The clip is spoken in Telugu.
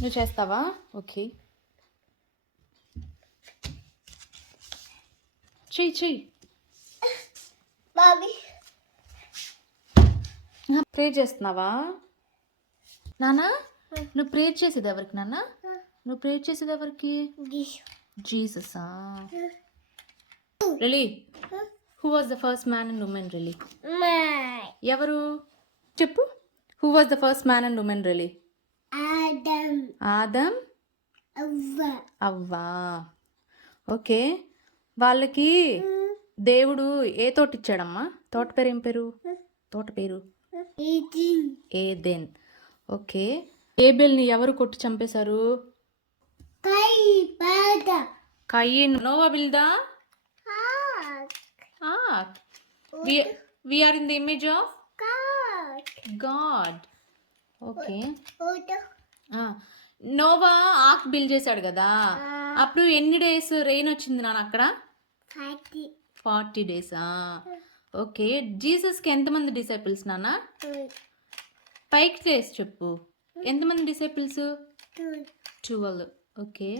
నువ్వు చేస్తావా? ఓకే, చెయ్యి. ప్రే చేస్తున్నావా నానా? నువ్వు ప్రే చేసేది ఎవరికి నాన్న? నువ్వు ప్రే చేసేది ఎవరికి? జీససా? Really? Who was the first man and women really? ఎవరు చెప్పు? Who was the first man and women really? Adam, అవ్వా. ఓకే, వాళ్ళకి దేవుడు ఏ తోట ఇచ్చాడమ్మా? తోట పేరు ఏం పేరు? తోట పేరు ఏదెన్. ఓకే, ఏబెల్ని ఎవరు కొట్టి చంపేశారు? కయీన్. నోవా బిల్దా? We are in the image of God. Okay, Noah ark build చేశాడు కదా, అప్పుడు ఎన్ని డేస్ రెయిన్ వచ్చింది నాన్న అక్కడ? 40 days. ఓకే, జీసస్కి ఎంతమంది డిసైపుల్స్ నాన్న? పైకి చేసి చెప్పు, ఎంతమంది డిసైపుల్స్? 12. ఓకే,